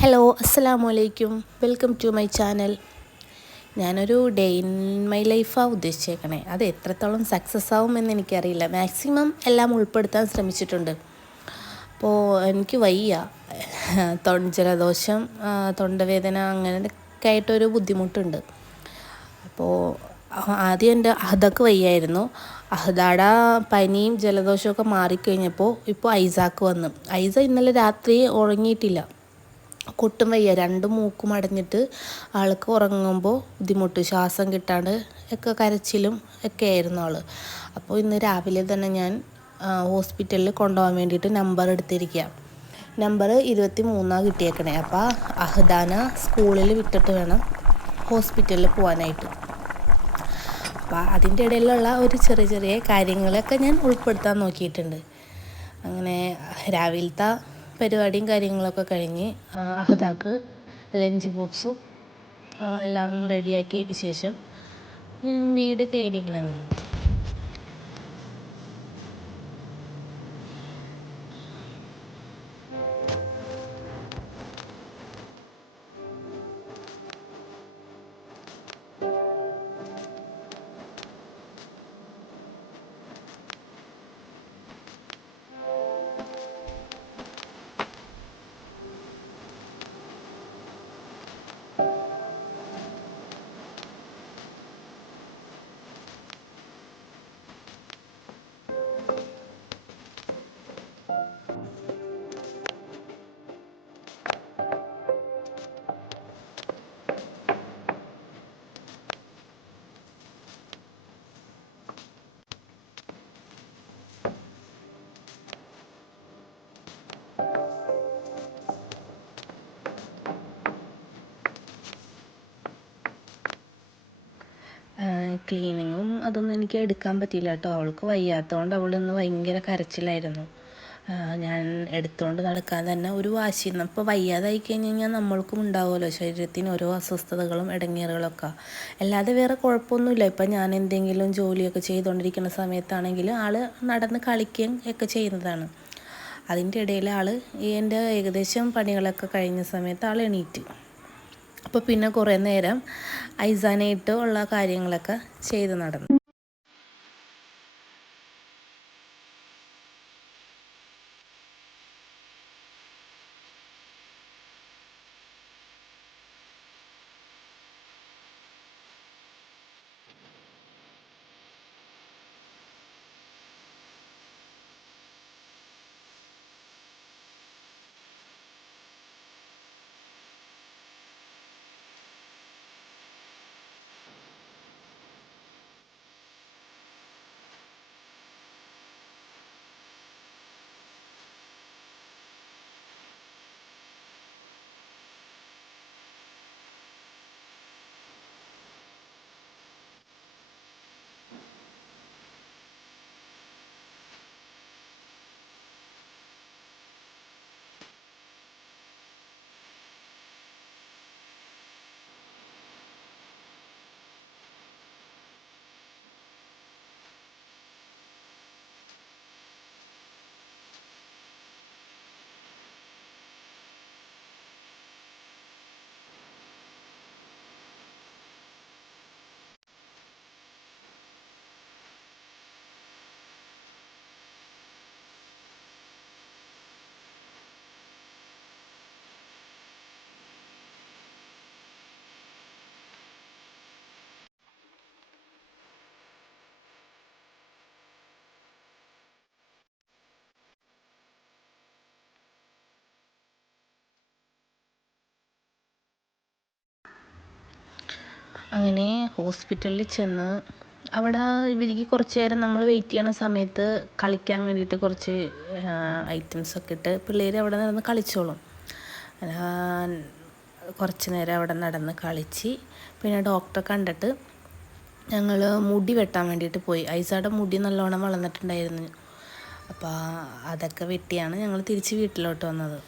Hello, അസ്സലാമു അലൈക്കും. Welcome to my channel. ഞാനൊരു ഡേ ഇൻ മൈ ലൈഫാണ് ഉദ്ദേശിച്ചേക്കണേ. അത് എത്രത്തോളം സക്സസ് ആവുമെന്ന് എനിക്കറിയില്ല. മാക്സിമം എല്ലാം ഉൾപ്പെടുത്താൻ ശ്രമിച്ചിട്ടുണ്ട്. അപ്പോൾ എനിക്ക് വയ്യ, ജലദോഷം, തൊണ്ടവേദന അങ്ങനെയൊക്കെ ആയിട്ടൊരു ബുദ്ധിമുട്ടുണ്ട്. അപ്പോൾ ആദ്യം എൻ്റെ അഹദക്ക് വയ്യായിരുന്നു. അഹദാടെ പനിയും ജലദോഷമൊക്കെ മാറിക്കഴിഞ്ഞപ്പോൾ ഇപ്പോൾ ഐസാക്ക് വന്നു. ഐസ ഇന്നലെ രാത്രി ഉറങ്ങിയിട്ടില്ല. കൊട്ടും വയ്യ, രണ്ട് മൂക്കും അടഞ്ഞിട്ട് ആൾക്ക് ഉറങ്ങുമ്പോൾ ബുദ്ധിമുട്ട്, ശ്വാസം കിട്ടാണ്ട് ഒക്കെ കരച്ചിലും ഒക്കെ ആയിരുന്നു ആൾ. അപ്പോൾ ഇന്ന് രാവിലെ തന്നെ ഞാൻ ഹോസ്പിറ്റലിൽ കൊണ്ടുപോകാൻ വേണ്ടിയിട്ട് നമ്പർ എടുത്തിരിക്കുക. നമ്പർ 23 കിട്ടിയേക്കണേ. അപ്പോൾ അഹദാന സ്കൂളിൽ വിട്ടിട്ട് വേണം ഹോസ്പിറ്റലിൽ പോകാനായിട്ട്. അപ്പോൾ അതിൻ്റെ ഇടയിലുള്ള ഒരു ചെറിയ ചെറിയ കാര്യങ്ങളൊക്കെ ഞാൻ ഉൾപ്പെടുത്താൻ നോക്കിയിട്ടുണ്ട്. അങ്ങനെ രാവിലത്തെ പരിപാടിയും കാര്യങ്ങളൊക്കെ കഴിഞ്ഞ് അഹദാക്ക് ലഞ്ച് ബോക്സും എല്ലാം റെഡിയാക്കിയതിന് ശേഷം വീട് ക്ലീനിങ്ങിലാണ്. ക്ലീനിങ്ങും അതൊന്നും എനിക്ക് എടുക്കാൻ പറ്റിയില്ല കേട്ടോ. അവൾക്ക് വയ്യാത്തതുകൊണ്ട് അവളിന്ന് ഭയങ്കര കരച്ചിലായിരുന്നു. ഞാൻ എടുത്തുകൊണ്ട് നടക്കാൻ തന്നെ ഒരു വാശി. ഇപ്പോൾ വയ്യാതായി കഴിഞ്ഞ് കഴിഞ്ഞാൽ നമ്മൾക്കും ഉണ്ടാവുമല്ലോ ശരീരത്തിന് ഓരോ അസ്വസ്ഥതകളും ഇടങ്ങേറുകളൊക്കെ. അല്ലാതെ വേറെ കുഴപ്പമൊന്നുമില്ല. ഇപ്പം ഞാൻ എന്തെങ്കിലും ജോലിയൊക്കെ ചെയ്തുകൊണ്ടിരിക്കുന്ന സമയത്താണെങ്കിൽ ആൾ നടന്ന് കളിക്കുകയും ഒക്കെ ചെയ്യുന്നതാണ്. അതിൻ്റെ ഇടയിൽ ആൾ എൻ്റെ ഏകദേശം പണികളൊക്കെ കഴിഞ്ഞ സമയത്ത് ആൾ എണീറ്റ്. അപ്പോൾ പിന്നെ കുറേ നേരം ഐസാനായിട്ട് ഉള്ള കാര്യങ്ങളൊക്കെ ചെയ്ത് നടന്നു. അങ്ങനെ ഹോസ്പിറ്റലിൽ ചെന്ന് അവിടെ ഇവർക്ക് കുറച്ച് നേരം നമ്മൾ വെയിറ്റ് ചെയ്യണ സമയത്ത് കളിക്കാൻ വേണ്ടിയിട്ട് കുറച്ച് ഐറ്റംസൊക്കെ ഇട്ട് പിള്ളേർ അവിടെ നടന്ന് കളിച്ചോളും. കുറച്ച് നേരം അവിടെ നടന്ന് കളിച്ച് പിന്നെ ഡോക്ടറെ കണ്ടിട്ട് ഞങ്ങൾ മുടി വെട്ടാൻ വേണ്ടിയിട്ട് പോയി. ഐസയുടെ മുടി നല്ലോണം വളർന്നിട്ടുണ്ടായിരുന്നു. അപ്പോൾ അതൊക്കെ വെട്ടിയാണ് ഞങ്ങൾ തിരിച്ച് വീട്ടിലോട്ട് വന്നത്.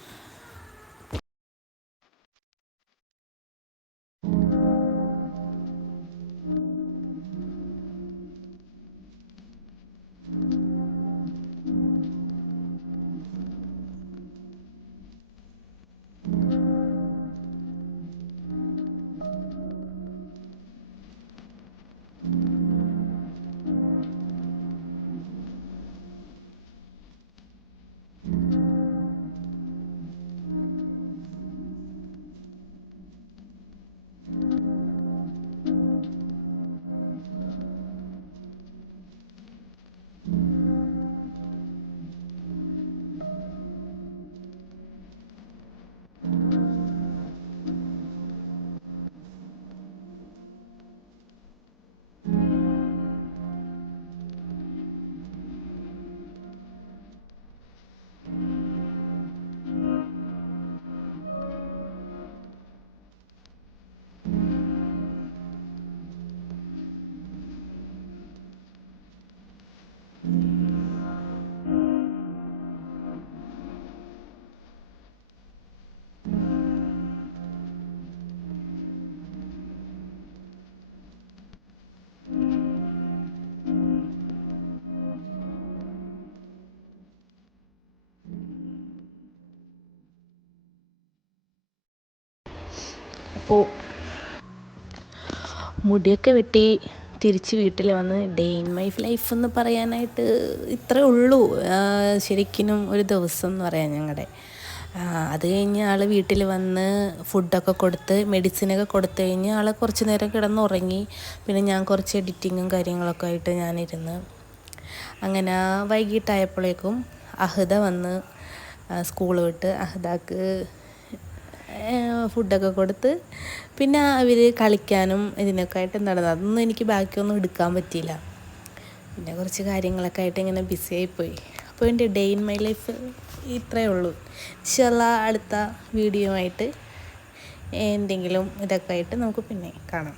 അപ്പോൾ മുടിയൊക്കെ വെട്ടി തിരിച്ച് വീട്ടിൽ വന്ന് ഡേ ഇൻ മൈ ലൈഫ് എന്ന് പറയാനായിട്ട് ഇത്രയേ ഉള്ളൂ. ശരിക്കും ഒരു ദിവസം എന്ന് പറയാം ഞങ്ങളുടെ. അത് കഴിഞ്ഞ് ആൾ വീട്ടിൽ വന്ന് ഫുഡൊക്കെ കൊടുത്ത് മെഡിസിനൊക്കെ കൊടുത്തു കഴിഞ്ഞ് ആൾ കുറച്ച് നേരം കിടന്നുറങ്ങി. പിന്നെ ഞാൻ കുറച്ച് എഡിറ്റിങ്ങും കാര്യങ്ങളൊക്കെ ആയിട്ട് ഞാനിരുന്ന് അങ്ങനെ വൈകിട്ടായപ്പോഴേക്കും അഹദ വന്ന് സ്കൂൾ വിട്ട് അഹദക്ക് ഫുഡൊക്കെ കൊടുത്ത് പിന്നെ അവർ കളിക്കാനും ഇതിനൊക്കെ ആയിട്ട് നടന്നത്. അതൊന്നും എനിക്ക് ബാക്കിയൊന്നും എടുക്കാൻ പറ്റിയില്ല. പിന്നെ കുറച്ച് കാര്യങ്ങളൊക്കെ ആയിട്ട് ഇങ്ങനെ ബിസി ആയിപ്പോയി. അപ്പോൾ എൻ്റെ ഡേ ഇൻ മൈ ലൈഫ് ഇത്രയേ ഉള്ളൂ. ഇൻഷാ അല്ലാഹ് അടുത്ത വീഡിയോ ആയിട്ട് എന്തെങ്കിലും ഇതൊക്കെ ആയിട്ട് നമുക്ക് പിന്നെ കാണാം.